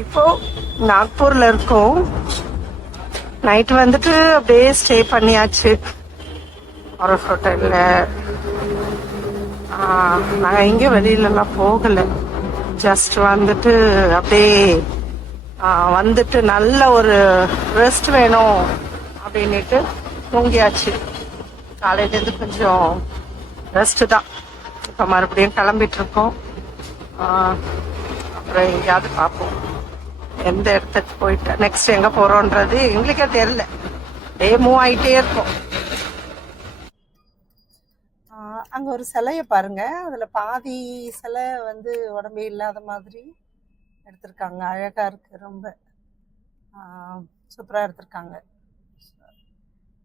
இப்போ நாக்பூர்ல இருக்கோம். நைட் வந்துட்டு அப்படியே ஸ்டே பண்ணியாச்சு ஒரு ஹோட்டல்ல. நாங்கள் எங்கேயும் வெளியிலலாம் போகலை. ஜஸ்ட் வந்துட்டு அப்படியே வந்துட்டு நல்ல ஒரு ரெஸ்ட் வேணும் அப்படின்ட்டு தூங்கியாச்சு. காலையிலேருந்து கொஞ்சம் ரெஸ்ட்டு தான். இப்போ மறுபடியும் கிளம்பிட்டு இருக்கோம். அப்புறம் எங்கேயாவது பார்ப்போம் எந்த இடத்துக்கு போயிட்டு நெக்ஸ்ட் எங்கே போகிறோன்றது எங்களுக்கே தெரியல. மூவ் ஆகிட்டே இருக்கும். அங்கே ஒரு சிலையை பாருங்க. அதில் பாதி சிலை வந்து உடம்பே இல்லாத மாதிரி எடுத்திருக்காங்க. அழகாக இருக்குது. ரொம்ப சூப்பராக எடுத்திருக்காங்க.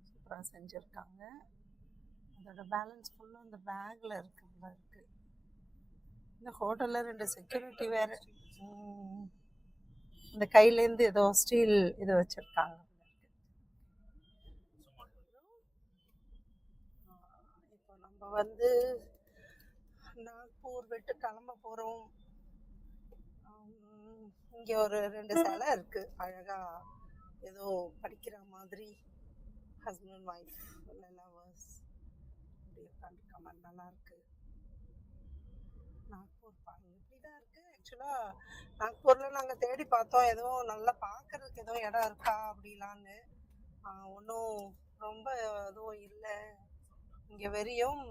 சூப்பராக செஞ்சுருக்காங்க. அதோட பேலன்ஸ் ஃபுல்லாக அந்த பேக்கில் இருக்கு. இந்த ஹோட்டலில் 2 செக்யூரிட்டி வேறு. இந்த கையிலேருந்து ஏதோ ஸ்டீல் இது வச்சுருக்காங்க. இப்போ நம்ம வந்து நாக்பூர் விட்டு கிளம்ப போகிறோம். இங்கே ஒரு 2 சிலை இருக்குது. அழகாக ஏதோ படிக்கிற மாதிரி ஹஸ்பண்ட் அண்ட் ஒய்ஃப் லவர்ஸ் அப்படி உட்காந்துருக்காம நல்லா இருக்கு. நாக்பூர் பாருங்க இப்படிதான் இருக்கு. ஆக்சுவலாக நாக்பூரில் நாங்கள் தேடி பார்த்தோம் எதுவும் நல்லா பார்க்கறதுக்கு எதுவும் இடம் இருக்கா அப்படிலான்னு. ஒன்றும் ரொம்ப எதுவும் இல்லை. இங்கே வெறியும்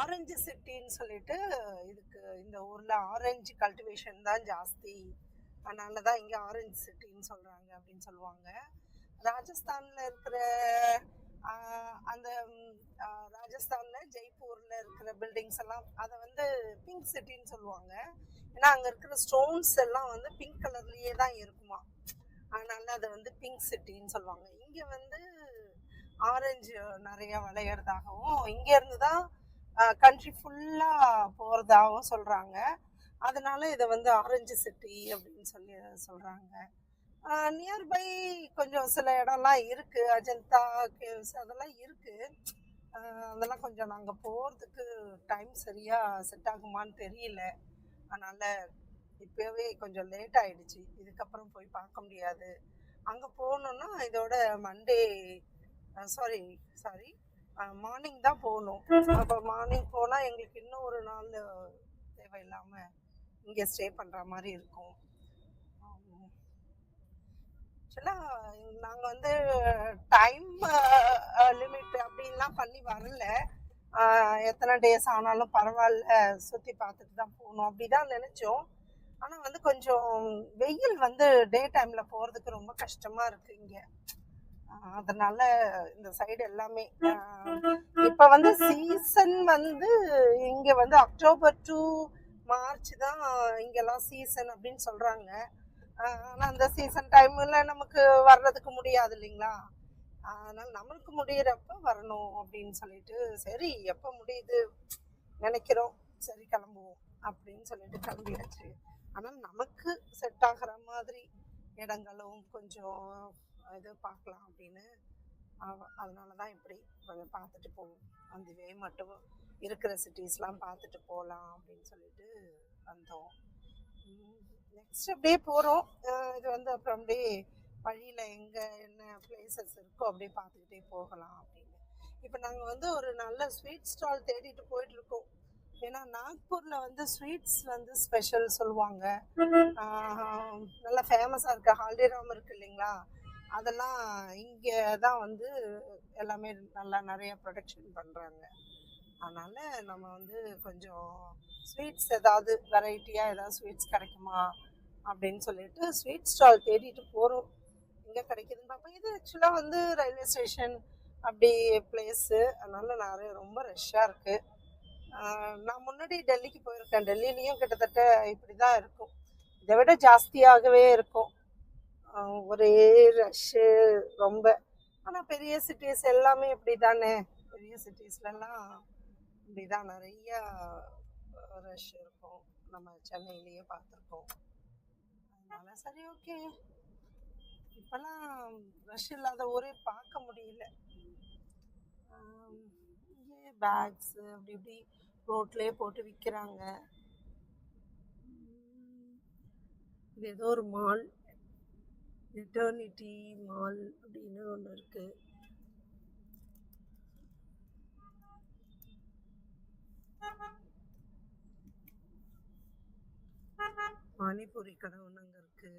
ஆரஞ்சு சிட்டின்னு சொல்லிட்டு இதுக்கு இந்த ஊரில் ஆரஞ்சு கல்டிவேஷன் தான் ஜாஸ்தி. அதனால தான் இங்கே ஆரஞ்சு சிட்டின்னு சொல்கிறாங்க அப்படின்னு சொல்லுவாங்க. ராஜஸ்தானில் இருக்கிற அந்த ராஜஸ்தானில் ஜெய்ப்பூரில் இருக்கிற பில்டிங்ஸ் எல்லாம் அதை வந்து பிங்க் சிட்டின்னு சொல்லுவாங்க. ஏன்னா அங்கே இருக்கிற ஸ்டோன்ஸ் எல்லாம் வந்து பிங்க் கலர்லேயே தான் இருக்குமா. அதனால அதை வந்து பிங்க் சிட்டின்னு சொல்லுவாங்க. இங்கே வந்து ஆரஞ்சு நிறைய விளையிறதாகவும் இங்கேருந்து தான் கண்ட்ரி ஃபுல்லாக போகிறதாகவும் சொல்கிறாங்க. அதனால இதை வந்து ஆரஞ்சு சிட்டி அப்படின்னு சொல்கிறாங்க. நியர்பை கொஞ்சம் சில இடம்லாம் இருக்குது. அஜந்தா கேவ்ஸ் அதெல்லாம் இருக்குது. அதெல்லாம் கொஞ்சம் நாங்கள் போகிறதுக்கு டைம் சரியாக செட் ஆகுமான்னு தெரியல. அதனால் இப்போவே கொஞ்சம் லேட் ஆகிடுச்சு. இதுக்கப்புறம் போய் பார்க்க முடியாது. அங்கே போகணுன்னா இதோட மண்டே சாரி மார்னிங் தான் போகணும். அப்போ மார்னிங் போனால் எங்களுக்கு இன்னும் ஒரு நாள் தேவையில்லாமல் இங்கே ஸ்டே பண்ணுற மாதிரி இருக்கும். ஆக்சுவலாக நாங்கள் வந்து டைம் லிமிட் அப்படின்லாம் பண்ணி வரல. எத்தனை டேஸ் ஆனாலும் பரவாயில்ல, சுற்றி பார்த்துட்டு தான் போகணும் அப்படி தான் நினச்சோம். ஆனால் வந்து கொஞ்சம் வெயில் வந்து டே டைமில் போகிறதுக்கு ரொம்ப கஷ்டமாக இருக்குது இங்கே. அதனால இந்த சைடு எல்லாமே இப்போ வந்து சீசன் வந்து இங்கே வந்து அக்டோபர் டு மார்ச் தான் இங்கெல்லாம் சீசன் அப்படின்னு சொல்கிறாங்க. ஆனால் அந்த சீசன் டைமில் நமக்கு வர்றதுக்கு முடியாது இல்லைங்களா. அதனால் நம்மளுக்கு முடியிறப்ப வரணும் அப்படின்னு சொல்லிட்டு சரி எப்போ முடியுது நினைக்கிறோம், சரி கிளம்புவோம் அப்படின்னு சொல்லிட்டு கிளம்பியாச்சு. ஆனால் நமக்கு செட் ஆகிற மாதிரி இடங்களும் கொஞ்சம் இது பார்க்கலாம் அப்படின்னு அதனால தான் இப்படி கொஞ்சம் பார்த்துட்டு போவோம். அந்த வே மட்டும் இருக்கிற சிட்டிஸ்லாம் பார்த்துட்டு போகலாம் அப்படின்னு சொல்லிட்டு வந்தோம். நெக்ஸ்ட் அப்படியே போகிறோம். இது வந்து அப்புறம் அப்படியே வழியில் எங்கே என்ன பிளேசஸ் இருக்கோ அப்படியே பார்த்துக்கிட்டே போகலாம் அப்படின்னு. இப்போ நாங்கள் வந்து ஒரு நல்ல ஸ்வீட் ஸ்டால் தேடிட்டு போயிட்டுருக்கோம். ஏன்னா நாக்பூரில் வந்து ஸ்வீட்ஸ் வந்து ஸ்பெஷல் சொல்லுவாங்க. நல்லா ஃபேமஸாக இருக்க ஹால்டிராம் இருக்குது இல்லைங்களா, அதெல்லாம் இங்கே தான் வந்து எல்லாமே நல்லா நிறைய ப்ரொடக்ஷன் பண்ணுறாங்க. அதனால் நம்ம வந்து கொஞ்சம் ஸ்வீட்ஸ் ஏதாவது வெரைட்டியாக ஏதாவது ஸ்வீட்ஸ் கிடைக்குமா அப்படின்னு சொல்லிட்டு ஸ்வீட் ஸ்டால் தேடிட்டு போகிறோம். எங்கே கிடைக்குதுன்னு பார்ப்போம். இது ஆக்சுவலாக வந்து ரயில்வே ஸ்டேஷன் அப்படி பிளேஸு. அதனால் நிறைய ரொம்ப ரஷ்ஷாக இருக்குது. நான் முன்னாடி டெல்லிக்கு போயிருக்கேன். டெல்லிலையும் கிட்டத்தட்ட இப்படி தான் இருக்கும், இதை விட ஜாஸ்தியாகவே இருக்கும். ஒரே ரஷ்ஷு ரொம்ப. ஆனால் பெரிய சிட்டிஸ் எல்லாமே இப்படி தானே, பெரிய சிட்டிஸ்லலாம் இப்படி தான் நிறையா ரஷ் இருக்கும். நம்ம சென்னையிலேயே பார்த்துருக்கோம். அதனால சரி ஓகே, இப்போல்லாம் ரஷ் இல்லாத ஊரே பார்க்க முடியல. இங்கே பேக்ஸு அப்படி இப்படி ரோட்லேயே போட்டு விற்கிறாங்க. இது ஏதோ ஒரு மால், எட்டர்னிட்டி மால் அப்படின்னு ஒன்று இருக்கு. பானிபூரி கடை ஒன்று அங்கே இருக்கு.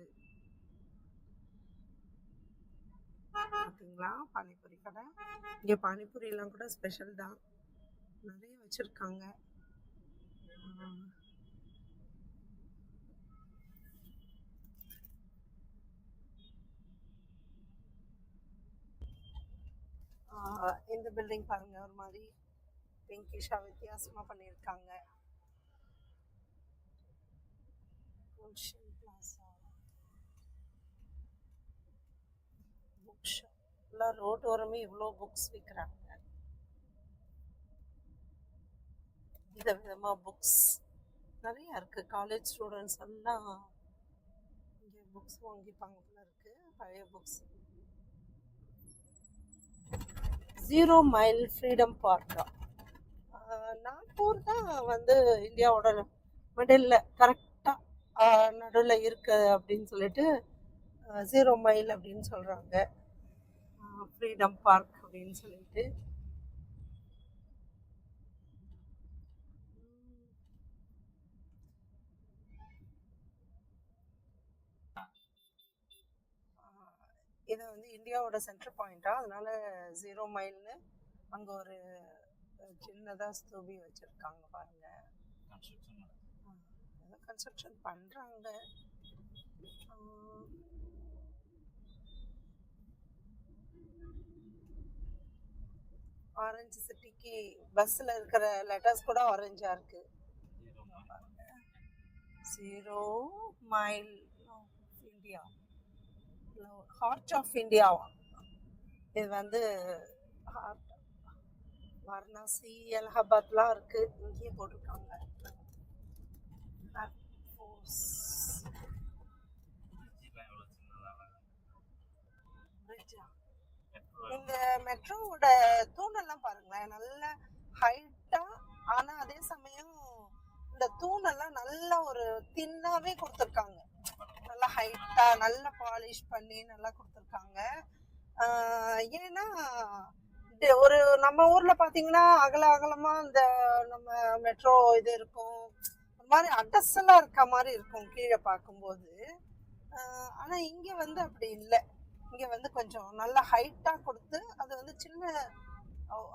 பார்த்தீங்களா பானிபூரி கடை? இங்கே பானிபூரியெல்லாம் கூட ஸ்பெஷல் தான், நிறைய வச்சுருக்காங்க. இந்த பில்டிங் பாருங்க, ஒரு மாதிரி பிங்கிஷா வித்தியாசமா பண்ணியிருக்காங்க. ஓஷன் பிளாசா புக் ஷாப், எல்லாம் ரோட் ஓரமே இவ்வளோ புக்ஸ் விற்கிறாங்க. விதவிதமா புக்ஸ் நிறைய இருக்கு. காலேஜ் ஸ்டூடெண்ட்ஸ் எல்லாம் இங்கே புக்ஸ் வாங்கிப்பாங்க போல இருக்கு, பழைய புக்ஸ். 0 மைல் ஃப்ரீடம் பார்க்கா. நாக்பூர் தான் வந்து இந்தியாவோட மிடில் கரெக்டாக நடுவில் இருக்கு அப்படின்னு சொல்லிட்டு 0 மைல் அப்படின்னு சொல்கிறாங்க, ஃப்ரீடம் பார்க் அப்படின்னு சொல்லிட்டு. இதை வந்து இந்தியாவோட சென்டர் பாயிண்டா, அதனால 0 மைல்னு அங்கே ஒரு சின்னதாக ஸ்தூபி வச்சுருக்காங்க பாருங்க. கன்ஸ்ட்ரக்ஷன் பண்ணுறாங்க. ஆரஞ்சு சிட்டிக்கு பஸ்ஸில் இருக்கிற லெட்டர்ஸ் கூட ஆரஞ்சாக இருக்கு. 0 மைல் இந்தியா, ஹார்ட் ஆஃப் இந்தியாவா இது வந்து. வாரணாசி, அலகாபாத்லாம் இருக்கு, இங்கேயே போட்டிருக்காங்க. இந்த மெட்ரோவோட தூணெல்லாம் பாருங்களேன், நல்ல ஹைட்டா, ஆனா அதே சமயம் இந்த தூணெல்லாம் நல்ல ஒரு தின்னாவே கொடுத்துருக்காங்க. நல்லா ஹைட்டா, நல்லா பாலிஷ் பண்ணி நல்லா கொடுத்துருக்காங்க. ஏன்னா ஒரு நம்ம ஊர்ல பாத்தீங்கன்னா அகலமா இந்த நம்ம மெட்ரோ இது இருக்கும், ஒரு மாதிரி அடசலா இருக்க மாதிரி இருக்கும் கீழே பார்க்கும்போது. ஆனா இங்க வந்து அப்படி இல்லை. இங்க வந்து கொஞ்சம் நல்லா ஹைட்டா கொடுத்து அது வந்து சின்ன,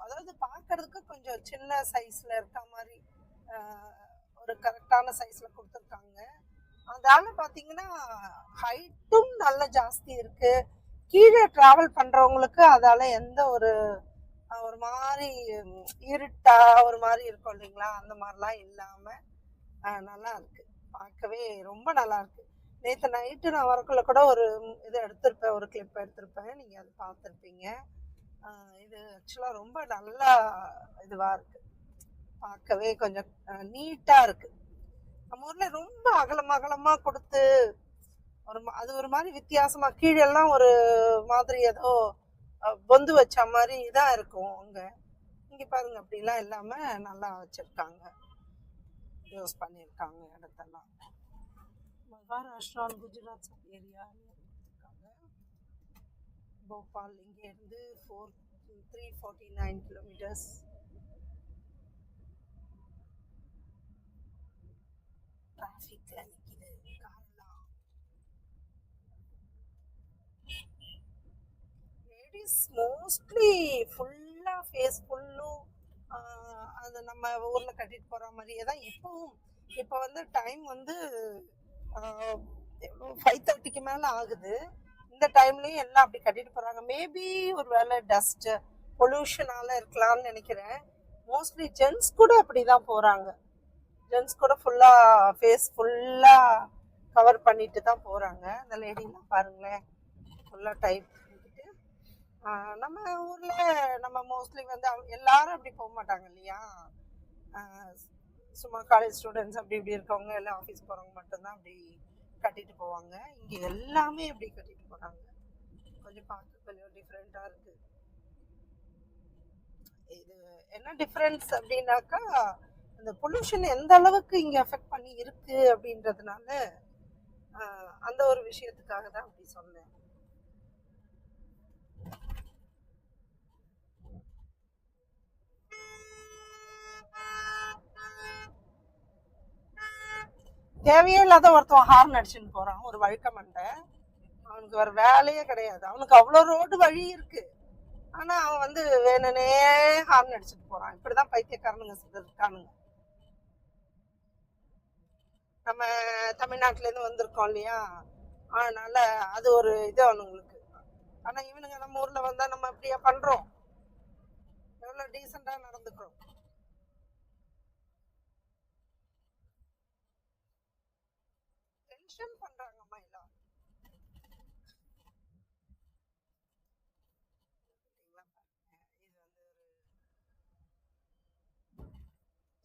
அதாவது பார்க்கறதுக்கு கொஞ்சம் சின்ன சைஸ்ல இருக்க மாதிரி ஒரு கரெக்டான சைஸ்ல கொடுத்துருக்காங்க. அதனால பாத்தீங்கன்னா ஹைட்டும் நல்ல ஜாஸ்தி இருக்கு. கீழே டிராவல் பண்றவங்களுக்கு அதால எந்த ஒரு மாதிரி இருட்டா ஒரு மாதிரி இருக்கும் இல்லைங்களா, அந்த மாதிரிலாம் இல்லாம நல்லா இருக்கு, பார்க்கவே ரொம்ப நல்லா இருக்கு. நேற்று நைட்டு நான் வரக்குள்ள கூட ஒரு இது எடுத்திருப்பேன், ஒரு கிளிப் எடுத்திருப்பேன், நீங்கள் அதை பார்த்துருப்பீங்க. இது ஆக்சுவலாக ரொம்ப நல்லா இதுவாக இருக்கு, பார்க்கவே கொஞ்சம் நீட்டாக இருக்கு. நம்ம ஊரில் ரொம்ப அகலமாக கொடுத்து அது ஒரு மாதிரி வித்தியாசமா கீழெல்லாம் ஒரு மாதிரி ஏதோ பொந்து வச்ச மாதிரி இதாக இருக்கும். இங்கே பாருங்க அப்படிலாம் இல்லாம நல்லா வச்சிருக்காங்க, யூஸ் பண்ணியிருக்காங்க இடத்தெல்லாம். மகாராஷ்டிரா, குஜராத் ஏரியா இருக்காங்க. போபால் இங்கே இருந்து 349 கிலோமீட்டர்ஸ். டிராஃபிக்ல நிற்கிது கார்லாம். லேடிஸ் மோஸ்ட்லி ஃபுல்லாக ஃபேஸ் ஃபுல்லும் அது நம்ம ஊரில் கட்டிட்டு போகிற மாதிரியே தான் இப்போவும். இப்போ வந்து டைம் வந்து 5:30க்கு மேலே ஆகுது. இந்த டைம்லேயும் எல்லாம் அப்படி கட்டிட்டு போகிறாங்க. மேபி ஒரு வேளை டஸ்ட் பொல்யூஷனால இருக்கலாம்னு நினைக்கிறேன். மோஸ்ட்லி ஜென்ஸ் கூட அப்படி தான் போகிறாங்க. ஜென்ஸ் கூட ஃபுல்லாக ஃபேஸ் ஃபுல்லாக கவர் பண்ணிட்டு தான் போகிறாங்க. இந்த லேடிலாம் பாருங்களேன், ஃபுல்லாக டைப் பண்ணிட்டு. நம்ம ஊரில் நம்ம மோஸ்ட்லி வந்து எல்லாரும் அப்படி போக மாட்டாங்க இல்லையா, சும்மா காலேஜ் ஸ்டூடெண்ட்ஸ் அப்படி இப்படி இருக்கவங்க, எல்லாம் ஆஃபீஸ் போகிறவங்க மட்டும்தான் அப்படி கட்டிட்டு போவாங்க. இங்கே எல்லாமே அப்படி கட்டிட்டு போகிறாங்க. கொஞ்சம் பார்க்க கொஞ்சம் டிஃப்ரெண்ட்டாக இருக்குது. இது என்ன டிஃப்ரென்ஸ் அப்படின்னாக்கா, இந்த பொல்யூஷன் எந்த அளவுக்கு இங்கே அஃபெக்ட் பண்ணி இருக்கு அப்படின்றதுனால அந்த ஒரு விஷயத்துக்காக தான் அப்படி சொன்னேன். தேவையே இல்லாத ஒருத்தன் ஹார்ன் அடிச்சுன்னு போறான், ஒரு வழுக்க மண்டை. அவனுக்கு வேற வேலையே கிடையாது. அவனுக்கு அவ்வளவு ரோடு வழி இருக்கு, ஆனா அவன் வந்து வேணுனே ஹார்ன் அடிச்சுட்டு போறான். இப்படிதான் பைத்தியக்காரனுங்க சிலர் இருக்கானுங்க. நம்ம தமிழ்நாட்டுல இருந்து வந்திருக்கோம் இல்லையா, அதனால அது ஒரு இது அவனுங்களுக்கு. ஆனா இவனுங்க நம்ம ஊர்ல வந்தா நம்ம அப்படியா பண்றோம்? எவ்வளவு டீசெண்டா நடந்துக்கிறோம். டென்ஷன் பண்றாங்கம்மா எல்லாம். இது வந்து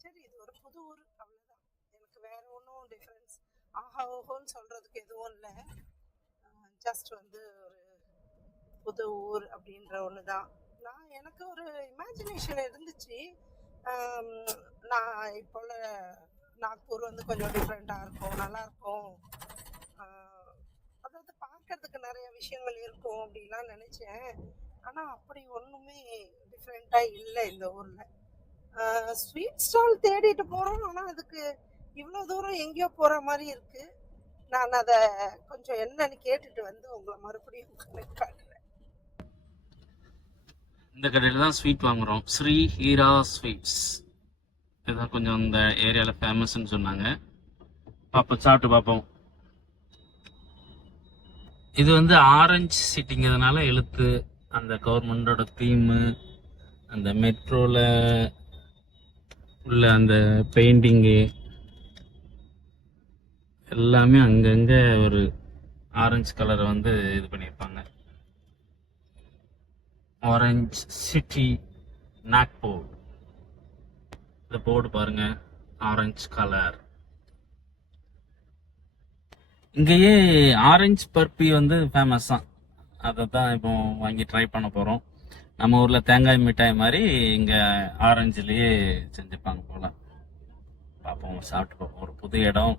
சரி, இது ஒரு புது ஊர், அவ்வளவுதான். எனக்கு வேற ஒன்றும் டிஃபரன்ஸ் ஆஹா ஓஹோன்னு சொல்றதுக்கு எதுவும் இல்லை. ஜஸ்ட் வந்து ஒரு புது ஊர் அப்படின்ற ஒன்று தான். எனக்கு ஒரு இமேஜினேஷன் இருந்துச்சு. நான் இப்போ நாக்பூர் வந்து கொஞ்சம் டிஃப்ரெண்ட்டாக இருக்கும், நல்லா இருக்கும், அதாவது பார்க்கறதுக்கு நிறைய விஷயங்கள் இருக்கும் அப்படிலாம் நினச்சேன். ஆனால் அப்படி ஒன்றுமே டிஃப்ரெண்ட்டாக இல்லை இந்த ஊரில். ஸ்வீட் ஸ்டால் தேடிட்டு போகிறோம், ஆனால் அதுக்கு இவ்வளோ தூரம் எங்கேயோ போகிற மாதிரி இருக்குது. நான் அதை கொஞ்சம் என்னன்னு கேட்டுட்டு வந்து உங்களை மறுபடியும் காட்டுறேன். இந்த கடையில் தான் ஸ்வீட் வாங்குகிறோம், ஸ்ரீ ஹீரா ஸ்வீட்ஸ். இதுதான் கொஞ்சம் இந்த ஏரியாவில் ஃபேமஸ்ன்னு சொன்னாங்க. பார்ப்போம், சாப்பிட்டு பார்ப்போம். இது வந்து ஆரஞ்சு சிட்டிங்கிறதுனால எழுத்து, அந்த கவர்மெண்டோட தீமு, அந்த மெட்ரோவில் உள்ள அந்த பெயிண்டிங்கு எல்லாமே அங்கங்கே ஒரு ஆரஞ்சு கலரை வந்து இது பண்ணியிருப்பாங்க. Orange city Nagpur. இந்த போர்டு பாருங்க, ஆரஞ்சு கலர். இங்கேயே ஆரஞ்சு பர்பி வந்து ஃபேமஸ் தான். அதை தான் இப்போ வாங்கி ட்ரை பண்ண போகிறோம். நம்ம ஊரில் தேங்காய் மிட்டாய் மாதிரி இங்கே ஆரஞ்சுலேயே செஞ்சுப்பாங்க போல. பார்ப்போம், சாப்பிட்டு பார்ப்போம். ஒரு புது இடம்,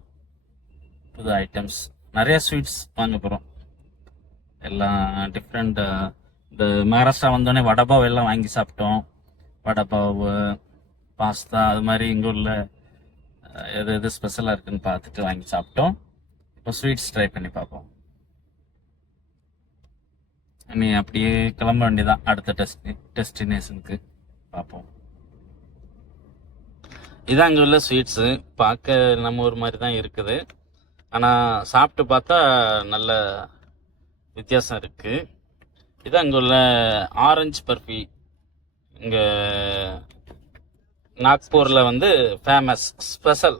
புது ஐட்டம்ஸ், நிறைய ஸ்வீட்ஸ் வாங்க போகிறோம். எல்லாம் டிஃப்ரெண்ட். இந்த மகாராஷ்டிரா வந்தோடனே வடபாவ் எல்லாம் வாங்கி சாப்பிட்டோம். வடபாவ், பாஸ்தா, அது மாதிரி எங்கள் ஊரில் எது எது ஸ்பெஷலாக இருக்குன்னு பார்த்துட்டு வாங்கி சாப்பிட்டோம். இப்போ ஸ்வீட்ஸ் ட்ரை பண்ணி பார்ப்போம். நீ அப்படியே கிளம்ப வேண்டியதான் அடுத்த டெஸ்டினேஷனுக்கு. பார்ப்போம். இதான் அங்கே உள்ள ஸ்வீட்ஸு. பார்க்க நம்ம ஊர் மாதிரி தான் இருக்குது, ஆனால் சாப்பிட்டு பார்த்தா நல்ல வித்தியாசம் இருக்குது. இது அங்கே உள்ள ஆரஞ்சு பர்ஃபி. இங்கே நாக்பூரில் வந்து ஃபேமஸ், ஸ்பெஷல்.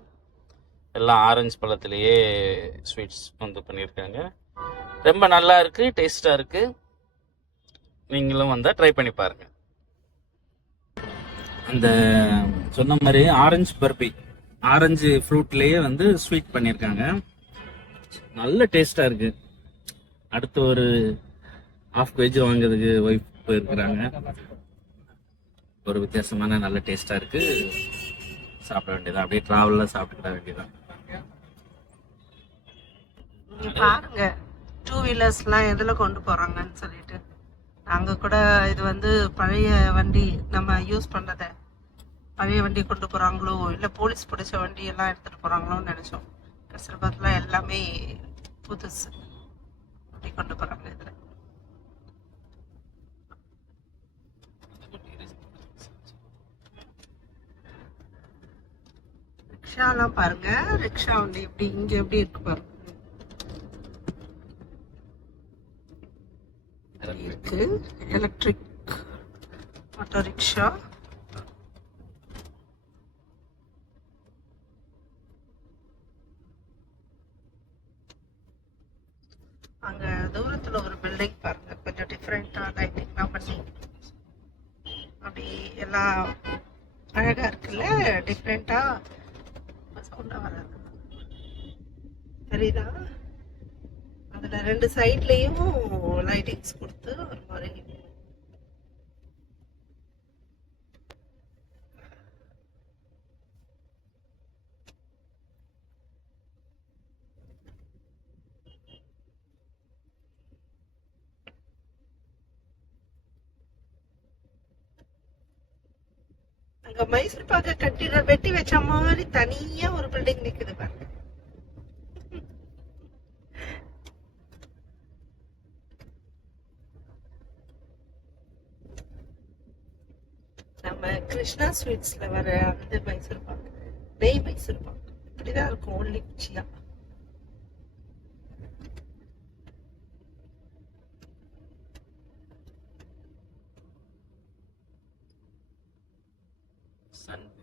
எல்லாம் ஆரஞ்சு பழத்துலேயே ஸ்வீட்ஸ் வந்து பண்ணியிருக்காங்க. ரொம்ப நல்லா இருக்குது, டேஸ்ட்டாக இருக்குது. நீங்களும் வந்தால் ட்ரை பண்ணி பாருங்கள். அந்த சொன்ன மாதிரி ஆரஞ்சு பர்பி, ஆரஞ்சு ஃப்ரூட்லேயே வந்து ஸ்வீட் பண்ணியிருக்காங்க. நல்ல டேஸ்ட்டாக இருக்குது. அடுத்து ஒரு ஹாஃப் கேஜி வாங்குறதுக்கு ஒய்ஃப் போயிருக்கிறாங்க. ஒரு வித்தியாசமான நல்ல டேஸ்ட்டாக இருக்குது. சாப்பிட வேண்டியதான், அப்படியே ட்ராவலில் சாப்பிட்டுக்கிட வேண்டியதான். பாருங்க, 2 வீலர்ஸ்லாம் எதில் கொண்டு போகிறாங்கன்னு சொல்லிட்டு. நாங்கள் கூட இது வந்து பழைய வண்டி, நம்ம யூஸ் பண்ணதை பழைய வண்டி கொண்டு போகிறாங்களோ, இல்லை போலீஸ் பிடிச்ச வண்டி எல்லாம் எடுத்துகிட்டு போகிறாங்களோன்னு நினச்சோம். கடைசியில் பார்த்தா எல்லாமே புதுசு அப்படி கொண்டு போகிறாங்க. இதில் ரிக்ஷாலாம் பாருங்க, ரிக்ஷா வண்டி எப்படி இங்கே எப்படி இருக்கு பாருங்க. இருக்கு எலக்ட்ரிக் ஆட்டோ ரிக்ஷா. அங்க தூரத்துல ஒரு பில்டிங் பாருங்க, கொஞ்சம் டிஃப்ரெண்டா லைட்டிங்லாம் பண்ணி அப்படி எல்லாம் அழகா இருக்குல்ல, டிஃப்ரெண்டா. சவுண்டா வராது, சரிதா? அதுல 2 சைட்லயும் லைட்டிங்ஸ் கொடுத்து ஒரு மாதிரி. அங்க மைசூர் பாக்க வெட்டி வச்ச மாதிரி தனியா ஒரு பில்டிங் நிக்குது பாருங்க. நம்ம கிருஷ்ணா ஸ்வீட்ஸ்ல வர அந்த மைசூர் பாக்கு, நெய் மைசூர் பாக்கு இப்படிதான் இருக்கும், ஒல்லி குச்சியா. சன்செட்.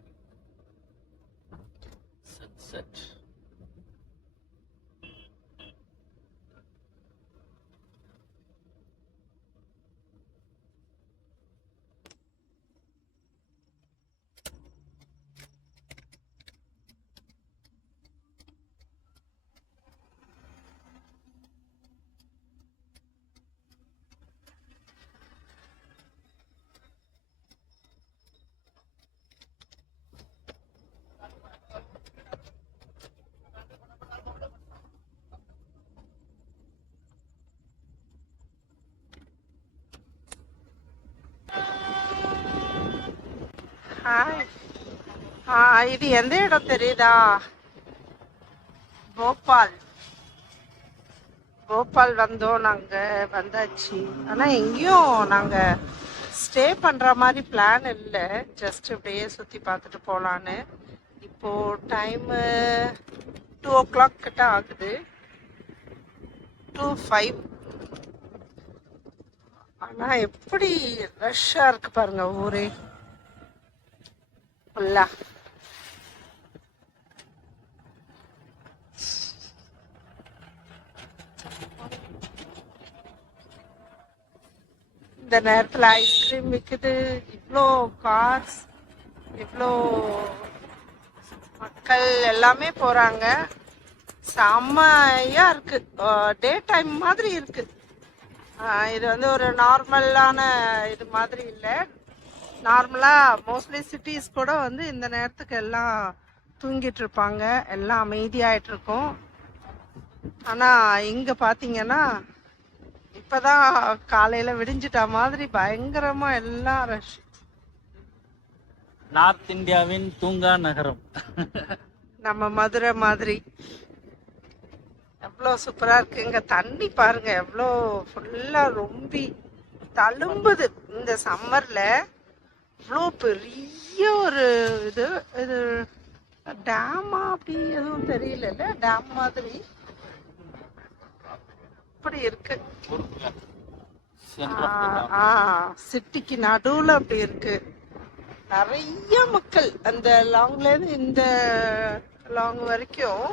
இது எந்த இடம் தெரியுதா? போபால். போபால் வந்தோம் நாங்க, வந்தாச்சு. ஆனா எங்கேயும் நாங்க ஸ்டே பண்ற மாதிரி பிளான் இல்லை, ஜஸ்ட் இப்படியே சுத்தி பார்த்துட்டு போலான்னு. இப்போ டைம் 2 o'clock கிட்ட ஆகுது, 2:05. ஆனா எப்படி ரஷ்ஷா இருக்கு பாருங்க ஊரே ஃபுல்லா. இந்த நேரத்துல ஐஸ்கிரீம் விக்குது, இவ்வளோ கார்ஸ், இவ்வளோ மக்கள் எல்லாமே போறாங்க. செம்மையா இருக்கு, டே டைம் மாதிரி இருக்கு. இது வந்து ஒரு நார்மலான இது மாதிரி இல்லை. நார்மலா மோஸ்ட்லி சிட்டிஸ் கூட வந்து இந்த நேரத்துக்கு எல்லாம் தூங்கிட்டு இருப்பாங்க, எல்லாம் அமைதியாயிட்டு இருக்கும். ஆனா இங்க பாத்தீங்கன்னா இப்பதான் காலையில விடிஞ்சிட்ட மாதிரி பயங்கரமா எல்லாம் ரஷ். நார்த் இந்தியாவின் தூங்கா நகரம். நம்ம மதுரை மாதிரி. எவ்வளோ சூப்பரா இருக்கு. இங்க தண்ணி பாருங்க எவ்வளோ ஃபுல்லா ரொம்பி தழும்புது இந்த சம்மர்ல. இவ்வளோ பெரிய ஒரு இது இது டேமா அப்படி எதுவும் தெரியல, டேம் மாதிரி இப்படி இருக்கு. சிட்டிக்கு நடுவுல அப்படி இருக்கு. நிறைய மக்கள் அந்த லாங்ல இருந்து இந்த லாங் வரைக்கும்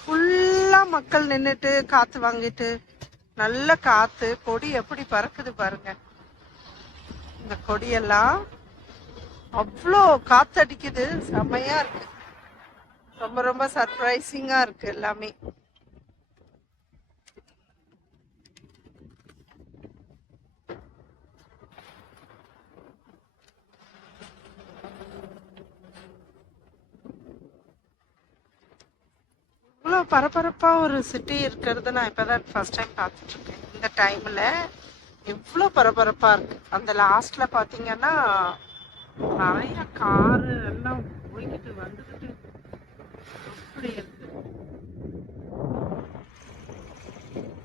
ஃபுல்லா மக்கள் நின்னுட்டு காத்து வாங்கிட்டு, நல்ல காத்து, கொடி எப்படி பறக்குது பாருங்க. இந்த கொடியெல்லாம் அவ்வளோ காத்தடிக்குது, செம்மையா இருக்கு. ரொம்ப ரொம்ப சர்ப்ரைசிங்கா இருக்கு எல்லாமே. இவ்வளோ பரபரப்பா ஒரு சிட்டி இருக்கிறது நான் இப்பதான் ஃபர்ஸ்ட் டைம் பார்த்துட்டு இருக்கேன். இந்த டைம்ல எவ்வளோ பரபரப்பா இருக்கு. அந்த லாஸ்ட்ல பாத்தீங்கன்னா நிறைய காரு எல்லாம் போய்கிட்டு வந்துக்கிட்டு அப்படி இருக்கு.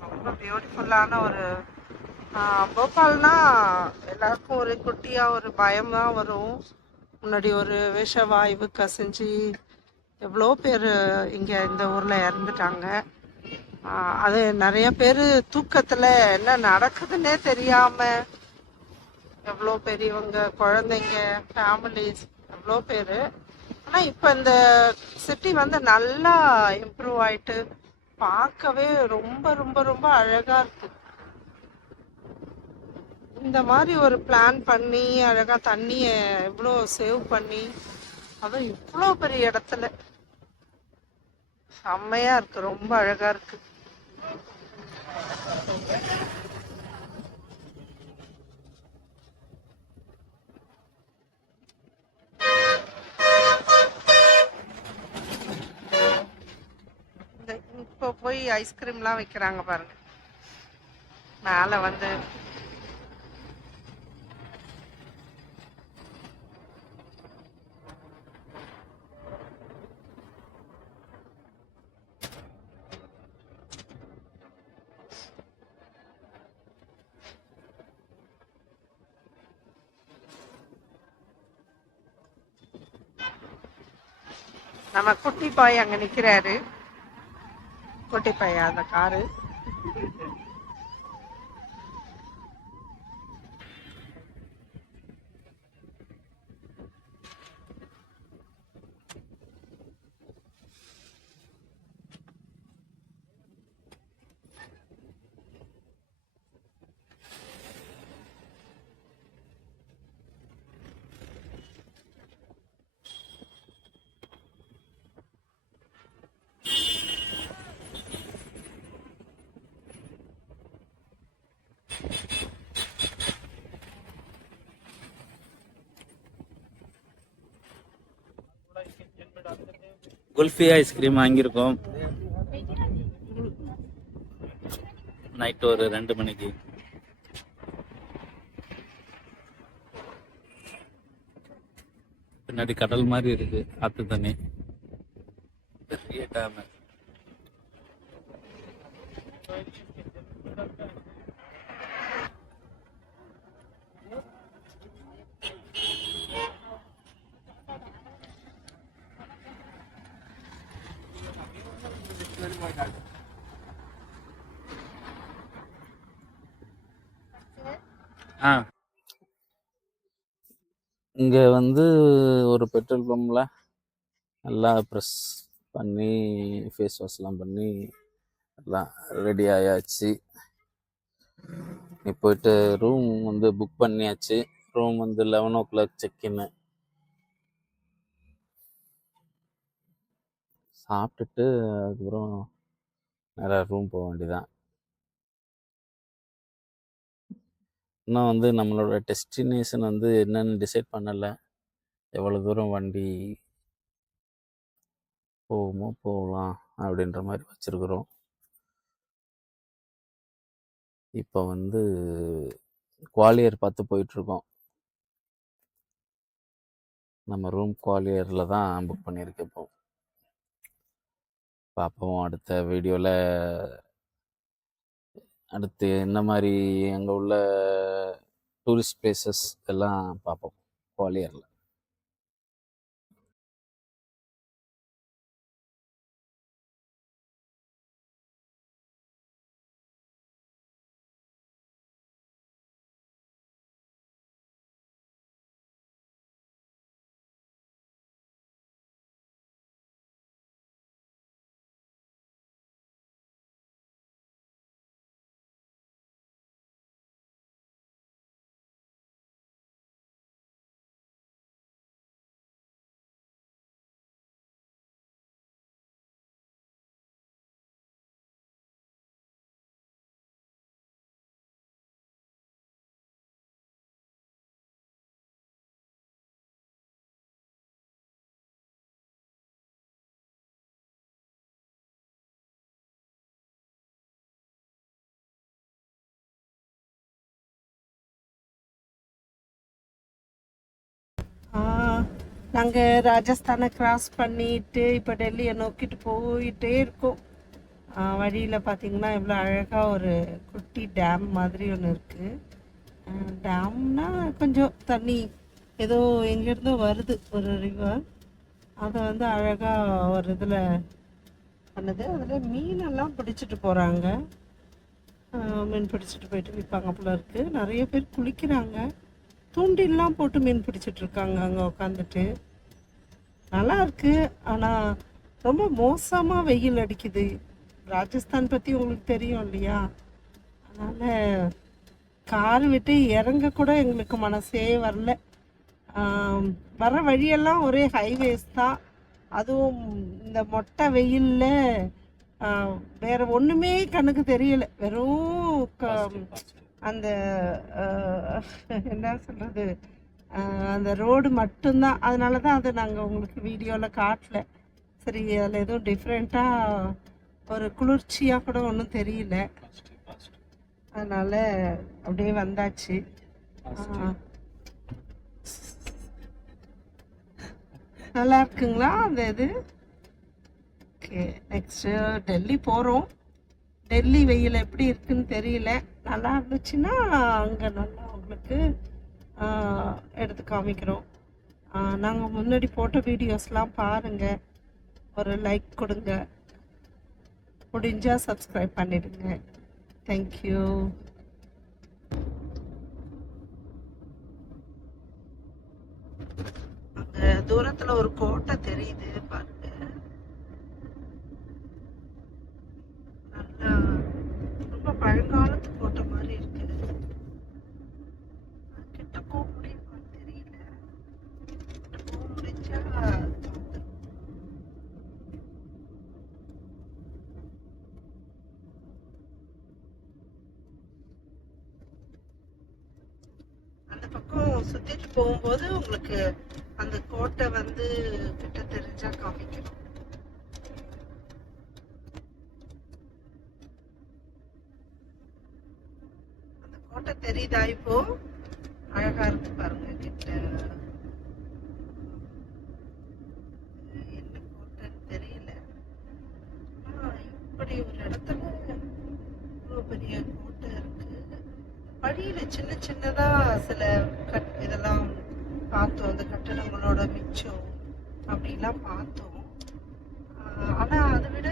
ரொம்ப பியூட்டிஃபுல்லான ஒரு போபால்னா எல்லாருக்கும் ஒரு குட்டியா ஒரு பயம் தான் வரும். முன்னாடி ஒரு விஷவாயு கசிஞ்சு எவ்வளோ பேர் இங்க இந்த ஊர்ல இறந்துட்டாங்க. அது நிறைய பேர் தூக்கத்துல என்ன நடக்குதுன்னே தெரியாம, எவ்வளோ பெரியவங்க, குழந்தைங்க, ஃபேமிலிஸ் எவ்வளோ பேரு. ஆனா இப்ப இந்த சிட்டி வந்து நல்லா இம்ப்ரூவ் ஆயிட்டு பார்க்கவே ரொம்ப ரொம்ப ரொம்ப அழகா இருக்கு. இந்த மாதிரி ஒரு பிளான் பண்ணி அழகா தண்ணிய எவ்வளோ சேவ் பண்ணி, அதுவும் இவ்வளோ பெரிய இடத்துல செம்மையா இருக்கு, ரொம்ப அழகா இருக்கு. இப்போ போய் ஐஸ்கிரீம்லாம் வைக்கிறாங்க பாருங்க மேல வந்து. நம்ம குட்டி பாய் அங்க நிக்கிறாரு. குட்டி பையா அந்த காரு. குல்ஃபி ஐஸ்கிரீம் வாங்கியிருக்கோம் நைட் ஒரு 2 மணிக்கு. பின்னாடி கடல் மாதிரி இருக்கு, ஆத்து தண்ணி, பெரிய டேம். இங்க வந்து ஒரு பெட்ரோல் பம்ப்ல நல்லா ப்ரெஸ் பண்ணி ஃபேஸ் வாஷ்லாம் பண்ணி எல்லாம் ரெடி ஆயாச்சு. போயிட்டு ரூம் வந்து புக் பண்ணியாச்சு. ரூம் வந்து 11 o'clock செக்இன்னு. சாப்பிட்டுட்டு அதுக்கப்புறம் நேராக ரூம் போக வேண்டியதான். இன்னும் வந்து நம்மளோட டெஸ்டினேஷன் வந்து என்னன்னு டிசைட் பண்ணலை. எவ்வளோ தூரம் வண்டி போகுமோ போகலாம் அப்படின்ற மாதிரி வச்சுருக்குறோம். இப்போ வந்து குவாலியர் பார்த்து போயிட்டுருக்கோம். நம்ம ரூம் குவாலியரில் தான் புக் பண்ணியிருக்கு. இப்போ பார்ப்போம் அடுத்த வீடியோவில் அடுத்து என்ன மாதிரி அங்கே உள்ள டூரிஸ்ட் பிளேசஸ் எல்லாம் பார்ப்போம் குவாலியரில். நாங்கள் ராஜஸ்தானை கிராஸ் பண்ணிட்டு இப்போ டெல்லியை நோக்கிட்டு போயிட்டே இருக்கோம். வழியில் பார்த்தீங்கன்னா எவ்வளோ அழகாக ஒரு குட்டி டேம் மாதிரி ஒன்று இருக்குது. டேம்னா கொஞ்சம் தண்ணி ஏதோ எங்கேருந்தோ வருது, ஒரு ரிவர். அதை வந்து அழகாக ஒரு இதில் பண்ணுது. அதில் மீனெல்லாம் பிடிச்சிட்டு போகிறாங்க. மீன் பிடிச்சிட்டு போயிட்டு விற்பாங்க போல இருக்குது. நிறைய பேர் குளிக்கிறாங்க. தூண்டில்லாம் போட்டு மீன் பிடிச்சிட்டு இருக்காங்க அங்கே உட்காந்துட்டு. நல்லா இருக்கு. ஆனால் ரொம்ப மோசமாக வெயில் அடிக்குது. ராஜஸ்தான் பற்றி உங்களுக்கு தெரியும் இல்லையா? அதனால் கார் விட்டு இறங்க கூட எங்களுக்கு மனசே வரல. வர வழியெல்லாம் ஒரே ஹைவேஸ் தான். அதுவும் இந்த மொட்டை வெயிலில் வேற ஒன்றுமே கண்ணுக்கு தெரியல. வெறும் அந்த என்ன சொல்கிறது, அந்த ரோடு மட்டும்தான். அதனால தான் அதை நாங்கள் உங்களுக்கு வீடியோவில் காட்டல. சரி, அதில் எதுவும் டிஃப்ரெண்ட்டாக ஒரு குளிர்ச்சியாக கூட ஒன்றும் தெரியல. அதனால் அப்படியே வந்தாச்சு. நல்லா இருக்குங்களா அந்த இது? ஓகே, நெக்ஸ்ட்டு டெல்லி போகிறோம். டெல்லி வெயில் எப்படி இருக்குன்னு தெரியல. நல்லா இருந்துச்சுன்னா அங்கே நல்லா உங்களுக்கு எடுத்து காமிக்கிறோம். நாங்கள் முன்னாடி போட்ட வீடியோஸ்லாம் பாருங்கள். ஒரு லைக் கொடுங்க, முடிஞ்சா சப்ஸ்கிரைப் பண்ணிடுங்க. தேங்க்யூ. அங்க தூரத்துல ஒரு கோட்டை தெரியுது பாருங்க, நல்லா ரொம்ப பழங்காலத்து கோட்டை மாதிரி இருக்கு. கிட்ட போக முடியுமான்னு தெரியல, கிட்ட போக முடிஞ்சா அந்த பக்கம் சுத்திட்டு போகும்போது உங்களுக்கு அந்த கோட்டை வந்து கிட்ட தெரிஞ்சா காமிக்கணும். அந்த கோட்டை தெரியுதா இப்போ? அழகா இருக்கு பாருங்க கிட்ட. என்ன கோட்டைன்னு தெரியல. இப்படி ஒரு இடத்துல இவ்வளவு பெரிய கோட்டை இருக்கு. வழியில சின்ன சின்னதா சில இதெல்லாம் பார்த்தோம், அந்த கட்டடங்களோட மிச்சம் அப்படிலாம் பார்த்தோம். ஆனா அதை விட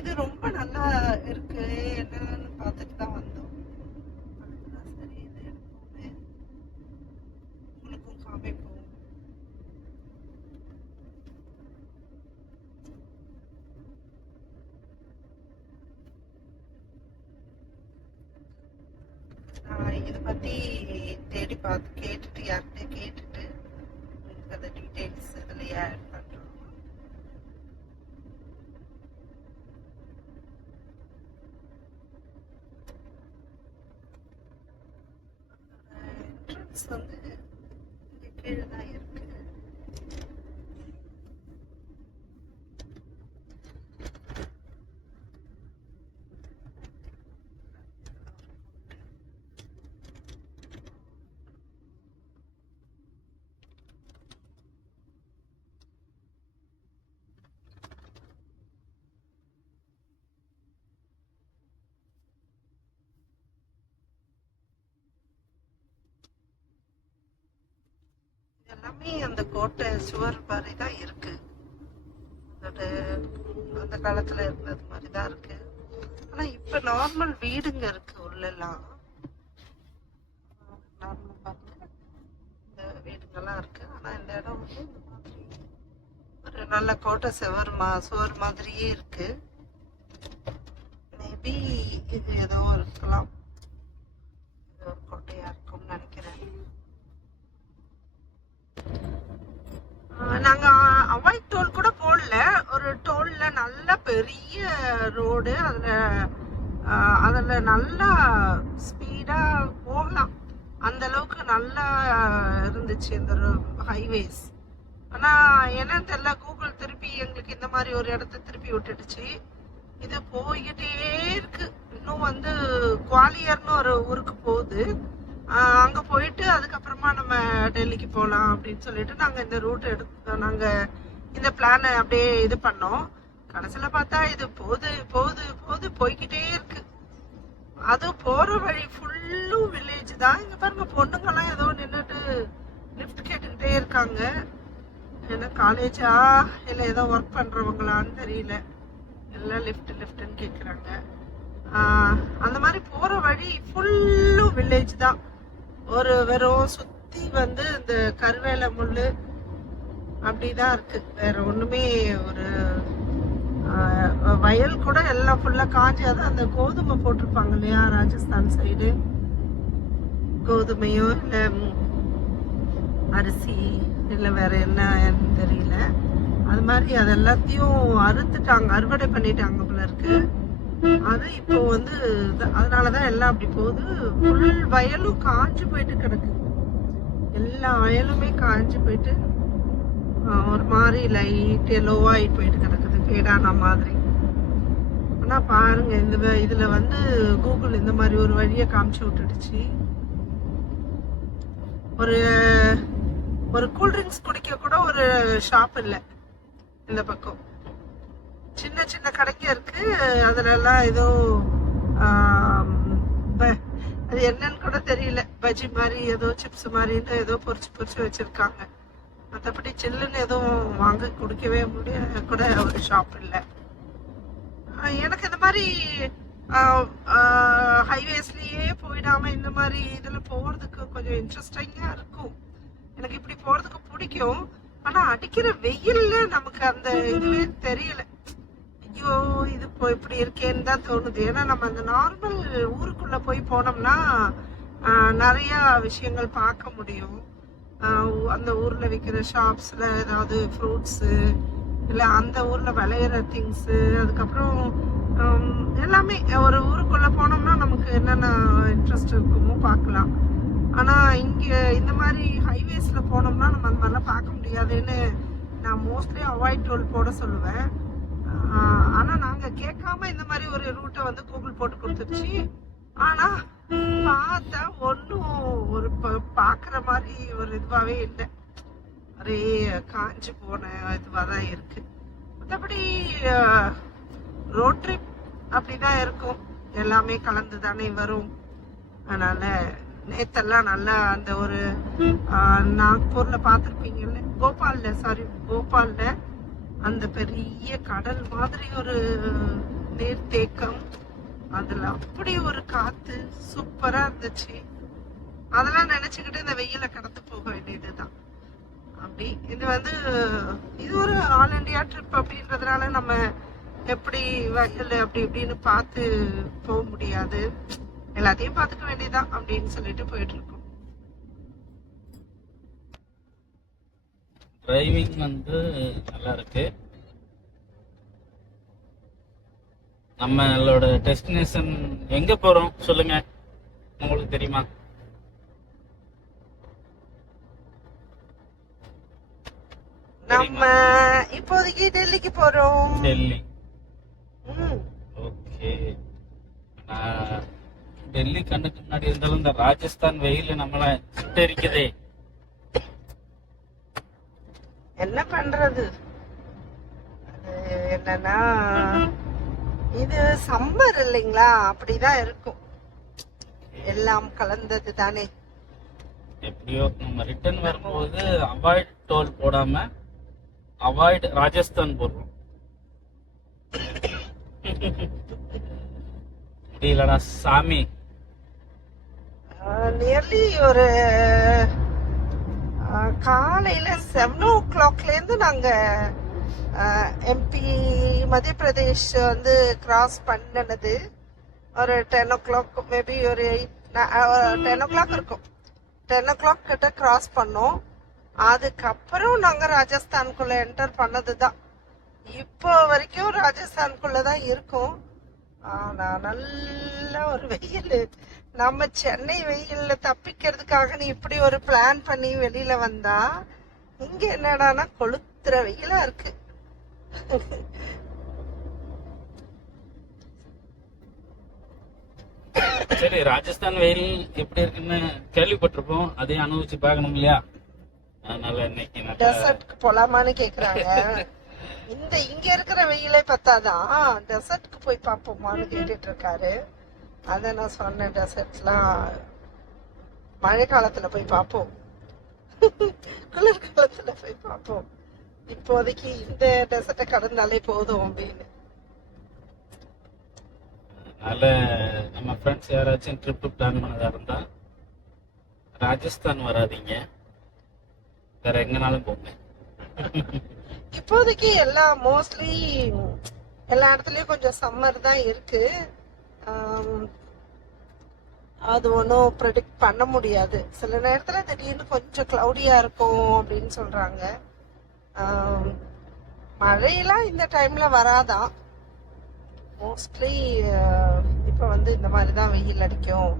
இது ரொம்ப நல்லா இருக்கு, என்னன்னு பார்த்துட்டு தான் வந்தோம். அதுக்குதான் சரி இது எடுப்போமே, உங்களுக்கும் காமிப்போம். இதை பத்தி தேடி பார்த்து கேட்டுட்டு யார்கிட்ட கேட்டுட்டு உங்களுக்கு அந்த டீடைல்ஸ் இதுலயே ஆட் பண்றோம். என்ட்ரன்ஸ் வந்து இங்க கீழே தான் இருக்கு. எல்லாமே அந்த கோட்டை சுவர் மாதிரி தான் இருக்கு, அதோட அந்த காலத்துல இருந்தது மாதிரி தான் இருக்கு. ஆனா இப்ப நார்மல் வீடுங்க இருக்கு உள்ளெல்லாம், நார்மல் பாருங்க இந்த வீடுங்கெல்லாம் இருக்கு. ஆனா இந்த இடம் வந்து இந்த மாதிரி ஒரு நல்ல கோட்டை சுவர் மாதிரியே இருக்கு. மேபி இது ஏதோ இருக்கலாம், ஏதோ ஒரு கோட்டையா இருக்கும்னு நினைக்கிறேன். நாங்க அவாய்ட் டோல் கூட போடல, ஒரு டோல்ல நல்ல பெரிய ரோடு, அதுல நல்லா ஸ்பீடா போகலாம், அந்த அளவுக்கு நல்லா இருந்துச்சு இந்த ஹைவேஸ். ஆனா என்னன்னு தெரியல, கூகுள் திருப்பி எங்களுக்கு இந்த மாதிரி ஒரு இடத்த திருப்பி விட்டுடுச்சு. இது போய்கிட்டே இருக்கு. இன்னும் வந்து குவாலியர்னு ஒரு ஊருக்கு போகுது, அங்க போயிட்டு அதுக்கப்புறமா நம்ம டெல்லிக்கு போகலாம் அப்படின்னு சொல்லிட்டு நாங்க இந்த ரூட் நாங்க இந்த பிளானை அப்படியே இது பண்ணோம். கடைசியில பார்த்தா இது போய்கிட்டே இருக்கு. அது போற வழி ஃபுல்லும் வில்லேஜ் தான். இங்க பாருங்க, பொண்ணுங்கெல்லாம் ஏதோ நின்றுட்டு லிஃப்ட் கேட்டுக்கிட்டே இருக்காங்க. என்ன காலேஜா இல்ல ஏதோ ஒர்க் பண்றவங்களான்னு தெரியல, எல்லாம் லிஃப்ட்னு கேக்குறாங்க. அந்த மாதிரி போற வழி ஃபுல்லும் வில்லேஜ் தான். ஒரு வெறும் சுத்தி வந்து இந்த கருவேல முள்ளு அப்படிதான் இருக்கு, வேற ஒண்ணுமே. ஒரு வயல் கூட எல்லாம் ஃபுல்லா காஞ்சி, அதான் அந்த கோதுமை போட்டிருப்பாங்க இல்லையா ராஜஸ்தான் சைடு, கோதுமையோ இல்ல அரிசி இல்ல வேற என்னன்னு தெரியல, அது மாதிரி அது எல்லாத்தையும் அறுத்துட்டாங்க, அறுவடை பண்ணிட்டாங்க போல இருக்கு. அது இப்போ வந்து அதனாலதான் எல்லாம் அப்படி போகுது. ஃபுல் வயலும் காஞ்சு போயிட்டு கிடக்கு, எல்லா வயலுமே காஞ்சு போயிட்டு ஒரு மாதிரி லைட் எல்லோவாயிட்டு போயிட்டு கிடக்குது, பேடான மாதிரி. ஆனா பாருங்க, இதுல வந்து கூகுள் இந்த மாதிரி ஒரு வழியை காமிச்சு விட்டுடுச்சு. ஒரு கூல்ட்ரிங்க்ஸ் குடிக்க கூட ஒரு ஷாப் இல்லை இந்த பக்கம். சின்ன சின்ன கடைங்க இருக்கு, அதுல எல்லாம் ஏதோ அது என்னன்னு கூட தெரியல, பஜ்ஜி மாதிரி ஏதோ சிப்ஸ் மாதிரி ஏதோ பொரிச்சு வச்சிருக்காங்க. மற்றபடி சில்லுன்னு எதுவும் வாங்க குடிக்கவே கூட ஒரு ஷாப் இல்லை. எனக்கு இந்த மாதிரி ஹைவேஸ்லயே போயிடாம இந்த மாதிரி இதுல போறதுக்கு கொஞ்சம் இன்ட்ரெஸ்டிங்கா இருக்கும். எனக்கு இப்படி போறதுக்கு பிடிக்கும். ஆனா அடிக்கிற வெயில்ல நமக்கு அந்த இதுவே தெரியல. ஐயோ இது இப்படி இருக்கேன்னு தான் தோணுது. ஏன்னா நம்ம அந்த நார்மல் ஊருக்குள்ள போய் போனோம்னா நிறைய விஷயங்கள் பார்க்க முடியும். அந்த ஊர்ல விற்கிற ஷாப்ஸ்ல ஏதாவது ஃப்ரூட்ஸு இல்லை அந்த ஊர்ல விளையிற திங்ஸு, அதுக்கப்புறம் எல்லாமே ஒரு ஊருக்குள்ள போனோம்னா நமக்கு என்னென்ன இன்ட்ரெஸ்ட் இருக்குமோ பார்க்கலாம். ஆனா இங்க இந்த மாதிரி ஹைவேஸ்ல போனோம்னா நம்ம அந்த மாதிரிலாம் பார்க்க முடியாதுன்னு நான் மோஸ்ட்லி அவாய்ட் டோல் போட சொல்லுவேன். ஆனா நாங்க கேட்காம இந்த மாதிரி ஒரு ரூட்டை வந்து கூகுள் போட்டு கொடுத்துருச்சு. ஆனா பார்த்தா ஒன்றும் ஒரு பார்க்குற மாதிரி ஒரு இதுவாகவே இல்லை. ஒரே காஞ்சி போன இதுவாக தான் இருக்கு. மற்றபடி ரோட் ட்ரிப் அப்படிதான் இருக்கும். எல்லாமே கலந்து தானே வரும். அதனால நேத்தெல்லாம் நல்லா அந்த ஒரு நாக்பூர்ல பார்த்துருப்பீங்கல்ல, போபால்ல அந்த பெரிய கடல் மாதிரி ஒரு நீர்த்தேக்கம், அதுல அப்படி ஒரு காத்து சூப்பரா இருந்துச்சு. அதெல்லாம் நினைச்சுக்கிட்டு இந்த வெயில கடந்து போக வேண்டியதுதான். அப்படி இது வந்து இது ஒரு ஆல் இண்டியா ட்ரிப் அப்படின்றதுனால நம்ம எப்படி வயல் அப்படி இப்படின்னு பார்த்து போக முடியாது. எல்லாத்தையும் பார்த்துக்க வேண்டியதான் அப்படின்னு சொல்லிட்டு போயிட்டு இருக்கோம். டிரைவிங் வந்து நல்லா இருக்கு. நம்மளோட டெஸ்டினேஷன் எங்க போறோம் சொல்லுங்க, உங்களுக்கு தெரியுமா? நம்ம இப்போதைக்கு டெல்லிக்கு போறோம். டெல்லி. ஓகே. டெல்லி கண்ணுக்கு முன்னாடி இருந்தாலும் இந்த ராஜஸ்தான் வெயில் நம்மள சுட்டரிக்குதே. என்ன பண்றது? அது என்னன்னா இது சம்மர் இல்லைங்களா, அப்படிதான் இருக்கும். எல்லாம் கலந்தது தானே. எப்படியோ நம்ம ரிட்டர்ன் வரும்போது அவாய்ட் டோல் போடாம அவாய்ட் ராஜஸ்தான் போடுறோம். முடியலடா சாமி. நியர்லி ஒரு காலையில 7 இருந்து நாங்க எம்பி மத்திய பிரதேஷ் வந்து கிராஸ் பண்ணனது ஒரு 10 மேபி ஒரு 10 இருக்கும். 10 கிட்ட கிராஸ் பண்ணோம். அதுக்கப்புறம் நாங்க ராஜஸ்தானுக்குள்ள என்டர் பண்ணதுதான். இப்போ வரைக்கும் ராஜஸ்தானுக்குள்ளதான் இருக்கும். ஆனா நல்ல ஒரு வெயில். நம்ம சென்னை வெயில்ல தப்பிக்கிறதுக்காக நீ இப்படி ஒரு பிளான் பண்ணி வெளியில வந்தா, இங்க என்னடானா கொளுத்துற வெயிலா இருக்கு. சரி, ராஜஸ்தான் வெயில் எப்படி இருக்குன்னு கேள்விப்பட்டிருப்போம், அதையும் அனுபவிச்சு பார்க்கணும் இல்லையா? அதனால இன்னைக்கு டெசர்ட்க்கு போலாமான்னு கேக்குறாங்க. இங்க இருக்கிற வெயிலே பத்தாதான் டெசர்ட்க்கு போய் பார்ப்போமான்னு கேட்டுட்டு இருக்காரு. அத நான் சொன்னேன், டெசர்ட்லாம் மழை காலத்துல போய் பார்ப்போம், குளிர்காலத்துல போய் பார்ப்போம். இப்போதைக்கு இந்த டெசர்ட்டை கடந்தாலே போதும் அப்படின்னு. அதனால நம்ம ஃப்ரெண்ட்ஸ் யாராச்சும் ட்ரிப் பிளான் பண்ணதா இருந்தா ராஜஸ்தான் வராதீங்க, வேற எங்கனாலும் போங்க. இப்போதைக்கு எல்லாம் மோஸ்ட்லி எல்லா இடத்துலயும் கொஞ்சம் சம்மர் தான் இருக்கு. அது ஒன்றும் ப்ரெடிக்ட் பண்ண முடியாது. சில நேரத்துல திடீர்னு கொஞ்சம் கிளவுடியா இருக்கும் அப்படின்னு சொல்றாங்க. மழையெல்லாம் இந்த டைம்ல வராதான். மோஸ்ட்லி இப்போ வந்து இந்த மாதிரி தான் வெயில் அடிக்கும்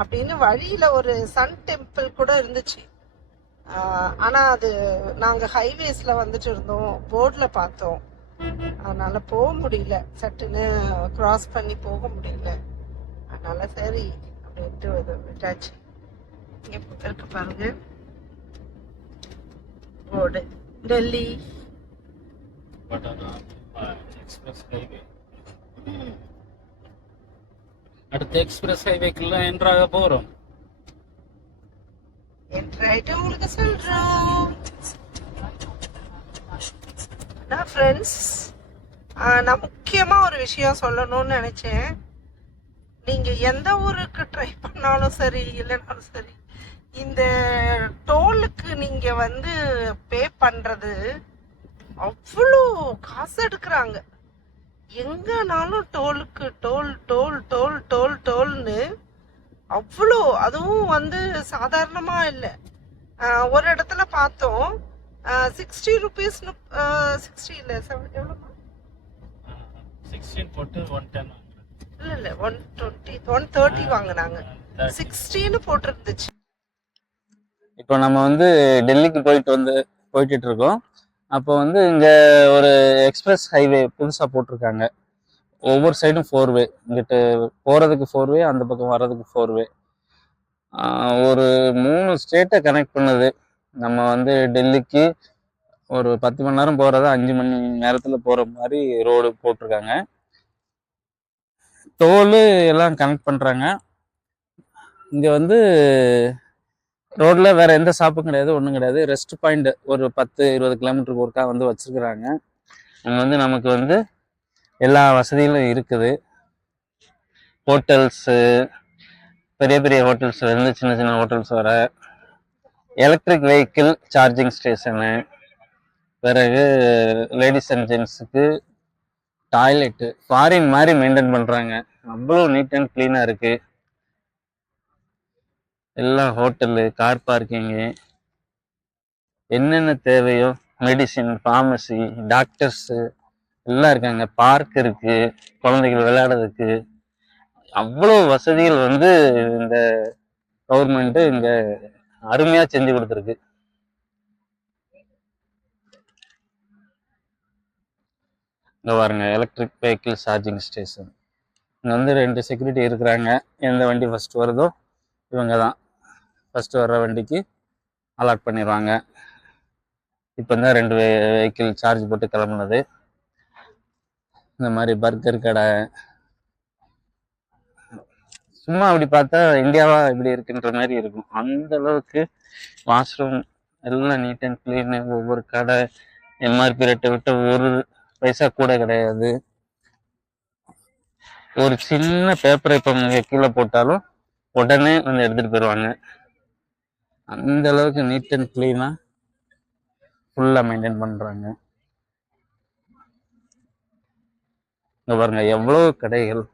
அப்படின்னு வழியில ஒரு சன் டெம்பிள் கூட இருந்துச்சு. ஆனா அது நாங்க ஹைவேஸ்ல வந்துட்டு இருந்தோம், போர்ட்ல பார்த்தோம். அதனால போக முடியல, சட்டுன்னு கிராஸ் பண்ணி போக முடியல. அதனால சரி அப்படின்ட்டு விட்டாச்சு. இங்க இருக்கு பாருங்க போர்டு, டெல்லி எக்ஸ்பிரஸ் ஹைவே. அடுத்த எக்ஸ்பிரஸ் ஹைவேக்குள்ள என்ட்ராக போறோம். என்ட்ராயிட்டு உங்களுக்கு சொல்றோம். நான் ஃப்ரெண்ட்ஸ், நான் முக்கியமாக ஒரு விஷயம் சொல்லணும்னு நினச்சேன். நீங்கள் எந்த ஊருக்கு ட்ரை பண்ணாலும் சரி இல்லைனாலும் சரி, இந்த டோலுக்கு நீங்கள் வந்து பே பண்ணுறது அவ்வளோ காசு எடுக்கிறாங்க. எங்கனாலும் டோலுக்கு டோல் டோல் டோல் டோல் டோல்னு அவ்வளோ. அதுவும் வந்து சாதாரணமாக இல்லை. ஒரு இடத்துல பார்த்தோம் 60 ருபீஸ்னு, 60 இல்லை, எவ்வளோமா, 16 போட்டு 110 இல்லை இல்லை 120 130 வாங்கினாங்க. 60ன்னு போட்டிருந்துச்சு. இப்போ நம்ம வந்து டெல்லிக்கு போயிட்டு இருக்கோம். அப்போ வந்து இங்க ஒரு எக்ஸ்பிரஸ் ஹைவே புதுசா போட்டிருக்காங்க. ஒவ்வொரு சைடும் 4 வே, இங்கிட்டு போறதுக்கு 4 வே, அந்த பக்கம் வர்றதுக்கு 4 வே. ஒரு 3 ஸ்டேட்டை கனெக்ட் பண்ணுது. நம்ம வந்து டெல்லிக்கு ஒரு 10 மணி நேரம் போறத 5 மணி நேரத்துல போற மாதிரி ரோடு போட்டிருக்காங்க. டோலு எல்லாம் கனெக்ட் பண்றாங்க. இங்க வந்து ரோட்ல வேற எந்த ஷாப்பும் கிடையாது, ஒன்றும் கிடையாது. ரெஸ்ட் பாயிண்ட் ஒரு 10-20 கிலோமீட்டருக்கு ஒருக்கா வந்து வச்சிருக்கிறாங்க. அங்க வந்து நமக்கு வந்து எல்லா வசதிகளும் இருக்குது. ஹோட்டல்ஸு, பெரிய பெரிய ஹோட்டல்ஸ் இருந்து சின்ன சின்ன ஹோட்டல்ஸ் வர, எலக்ட்ரிக் வெஹிக்கிள் சார்ஜிங் ஸ்டேஷனு, பிறகு லேடிஸ் அண்ட் ஜென்ஸுக்கு டாய்லெட்டு ஃபாரின் மாதிரி மெயின்டைன் பண்றாங்க. அவ்வளோ நீட் அண்ட் கிளீனா இருக்கு. எல்லாம் ஹோட்டலு, கார் பார்க்கிங்கு, என்னென்ன தேவையோ மெடிசின், ஃபார்மசி, டாக்டர்ஸு எல்லாம் இருக்காங்க. பார்க் இருக்கு, குழந்தைகள் விளையாடுறதுக்கு. அவ்வளோ வசதிகள் வந்து இந்த கவர்மெண்ட் இங்க அருமையா செஞ்சு கொடுத்துருக்கு. இங்க பாருங்க, எலக்ட்ரிக் வெஹிக்கிள் சார்ஜிங் ஸ்டேஷன். இங்க வந்து 2 செக்யூரிட்டி இருக்கிறாங்க. எந்த வண்டி ஃபர்ஸ்ட் வருதோ இவங்க தான் ஃபர்ஸ்ட் வர்ற வண்டிக்கு அலாட் பண்ணிடுவாங்க. இப்போ தான் 2 வெஹிக்கிள் சார்ஜ் போட்டு கிளம்புனது. இந்த மாதிரி பர்கர் கடை, சும்மா அப்படி பார்த்தா இந்தியாவா இப்படி இருக்குன்ற மாதிரி இருக்கும். அந்த அளவுக்கு வாஷ்ரூம் எல்லாம் நீட் அண்ட் கிளீன். ஒவ்வொரு கடை எம்ஆர்பி ரேட்டை விட்டு ஒரு பைசா கூட கிடையாது. ஒரு சின்ன பேப்பரை இப்போ கீழே போட்டாலும் உடனே வந்து எடுத்துட்டு போயிடுவாங்க. அந்த அளவுக்கு நீட் அண்ட் கிளீனா ஃபுல்லா மெயின்டைன் பண்றாங்க. இங்க பாருங்க எவ்வளவு கடைகள்.